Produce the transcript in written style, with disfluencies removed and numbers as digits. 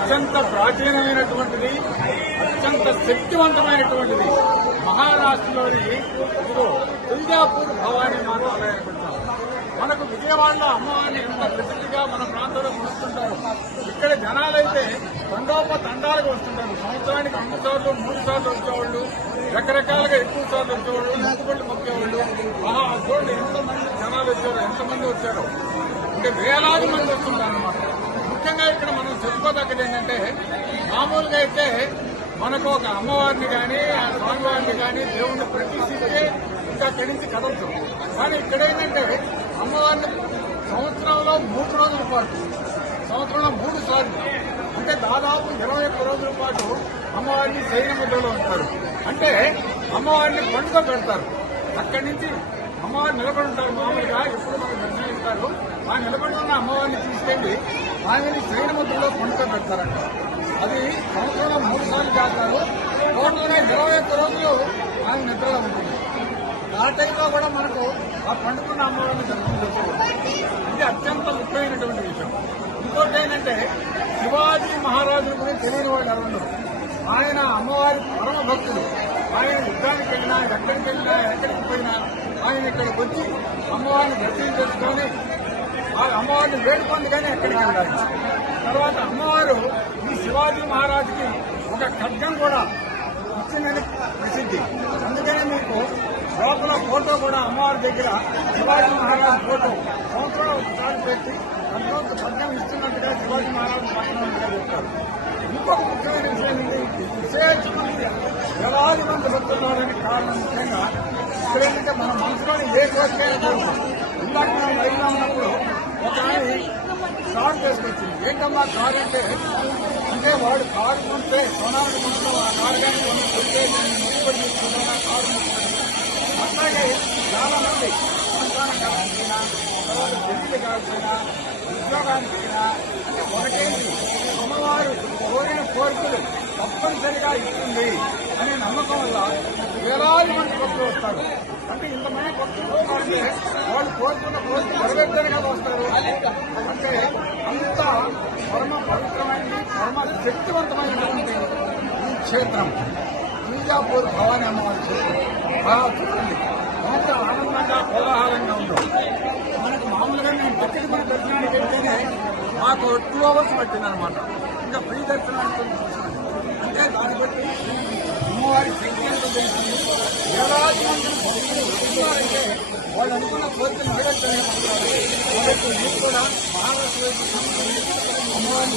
అత్యంత ప్రాచీనమైనటువంటిది, అత్యంత శక్తివంతమైనటువంటిది మహారాష్ట్రలోని ఇదిగో తుల్జాపూర్ భవానీ మాతాలయం అనుకుంటాం. మనకు విజయవాడలో అమ్మవారిని ఎంత ప్రసిద్ధిగా మన ప్రాంతంలో కొనుక్కుంటారు. ఇక్కడ జనాలైతే తండోపతండాలుగా వస్తుంటారు. సంవత్సరానికి 2 సార్లు 3 సార్లు వచ్చేవాళ్ళు, రకరకాలుగా ఎక్కువ సార్లు వచ్చేవాళ్ళు, మొక్కుబళ్ళు మొక్కేవాళ్ళు. చూడండి ఎంతమంది జనాలు వచ్చారో, ఎంతమంది వచ్చారో, అంటే వేలాది మంది వస్తుంటారు అన్నమాట. ముఖ్యంగా ఇక్కడ మనం చెప్పుకోదగ్గది ఏంటంటే, మామూలుగా అయితే మనకు ఒక అమ్మవారిని కానీ ఆ స్వామివారిని కానీ దేవుణ్ణి ప్రతిష్ఠిస్తే ఇంకా అక్కడి నుంచి కదలుతాం. కానీ ఇక్కడ ఏంటంటే అమ్మవారిని సంవత్సరంలో 3 రోజుల పాటు, సంవత్సరంలో 3 సార్లు, అంటే దాదాపు 21 రోజుల పాటు అమ్మవారిని శయన ముద్రలో ఉంటారు. అంటే అమ్మవారిని పండుగ పెడతారు. అక్కడి నుంచి అమ్మవారు నిలబడి ఉంటారు. మామూలుగా ఎప్పుడు మనకు దర్శనం ఇస్తారు. ఆ నిలబడి ఉన్న అమ్మవారిని తీసుకెళ్లి ఆమెని శయన ముద్రలో పండుగ పెడతారంట. అది సంవత్సరంలో 3 సార్లు చేస్తారు. టోటల్గా 21 రోజులు ఆమె నిద్రలో ఉంటుంది. ఆ టైంలో కూడా మనకు ఆ పండుకున్న అమ్మవారిని దర్శనం చేసుకోవాలి. ఇది అత్యంత ముఖ్యమైనటువంటి విషయం. ఇంకోటి ఏంటంటే, శివాజీ మహారాజు గురించి తెలియని వాళ్ళు ఎవరు. ఆయన అమ్మవారి పరమ భక్తుడు. ఆయన యుద్ధానికి వెళ్ళినా, ఎక్కడికి వెళ్ళినా, ఎక్కడికి పోయినా ఆయన ఇక్కడికి వచ్చి అమ్మవారిని దర్శనం చేసుకొని ఆ అమ్మవారిని వేడుకొందుకని ఎక్కడికి వెళ్ళాలి. తర్వాత అమ్మవారు ఈ శివాజీ మహారాజుకి ఒక ఖడ్గం కూడా ఇచ్చిందని ప్రసిద్ధి. అందుకనే మీకు లోపల ఫోటో కూడా అమ్మవారి దగ్గర శివాజీ మహారాజు ఫోటో సంవత్సరం ఒకసారి పెట్టి అందులో ఖడ్గం ఇస్తున్నట్టుగా శివాజీ మహారాజు పట్టణంగా చెప్తారు. ఇంకొక ముఖ్యమైన విషయం ఇది, విశేషమంది వేలాది మంది భక్తులున్నారని కారణం ముఖ్యంగా ఇక్కడ ఏంటంటే మన మనసులోని ఏ కోరికైనా ఇందాక మనం రైల్లో ఉన్నప్పుడు ఒక ఆయన కారు చేసుకొచ్చింది. ఏంటమ్మా కారు అంటే వాడు కారు కొంటే కొనాలని కొంటున్నాం, ఆ కారు కానీ కొంటే ముఖ్యపడి తీసుకున్నా కారు ముఖ్యమైన. అట్లాగే చాలా మంది సంతానం కావాల్సిన, తర్వాత పెళ్లి కావాల్సిన, ఉద్యోగానికైనా అంటే ఒకటేంటి అమ్మవారు కోరిన కోరికలు తప్పనిసరిగా ఇస్తుంది అనే నమ్మకం వల్ల వేలాది మంది భక్తులు వస్తారు. అంటే ఇంతమంది భక్తులు అంటే వాళ్ళు కోరుకున్న కోరిక నెరవేర్చడానికి వస్తారు. అంటే అంత పరమ పవిత్రమైనది, పరమ శక్తివంతమైనటువంటి ఈ క్షేత్రం తుల్జాపూర్ భవానీ అమ్మవారి క్షేత్రం. చూడండి ఎంత ఆనందంగా కోలాహలంగా ఉందో. మనకు మామూలుగా మేము పచ్చడిపల్లి దర్శనానికి వెళ్తేనే మాకు 2 hours పట్టిందనమాట. ఇంకా ఫ్రీ దర్శనానికి అంటే దాన్ని బట్టి అమ్మవారి శక్తి ఎంత తెలిసింది. వేలాది మంది భక్తులు వాళ్ళు అనుకున్న కోరికలు నెరవేర్చలేకపోతున్నారు. కాబట్టి మీరు కూడా మహారాష్ట్ర అమ్మవారిని